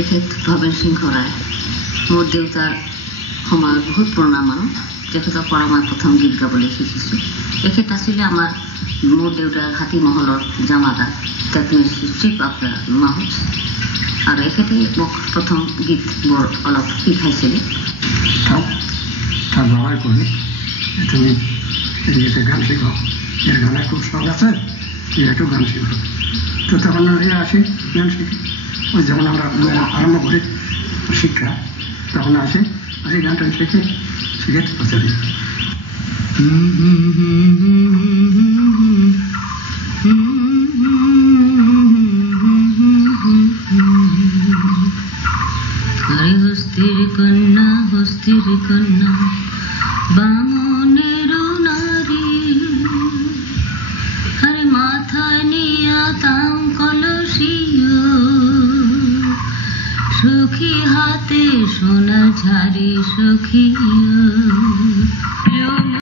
তেখেত ভৱেন সিংহ ৰায় মোৰ দেউতাৰ সময়ত বহুত পুৰণা মানুহ তেখেতৰ পৰা মই প্ৰথম গীত গাবলৈ শিকিছোঁ তেখেত আছিলে আমাৰ মোৰ দেউতাৰ হাতী মহলৰ jamadar that means chief of the Mahouts আৰু এখেতে মোক প্ৰথম গীতবোৰ অলপ শিকাইছিলে তার বাবাই করি তুমি এদিকে গান শিখো এর গানে খুব শখ আছে তুই একটু গান শিখো তো তখন আসি গান শিখি ওই যেমন আমরা আরম্ভ করি শিক্ষা তখন আসি গানটা শিখে প্রচারি হস্তির কন্যা বামনের নারী আরে মাথায় নিয়া তাম কলসিও সখী হাতে সোনা ঝাড়ি সখিও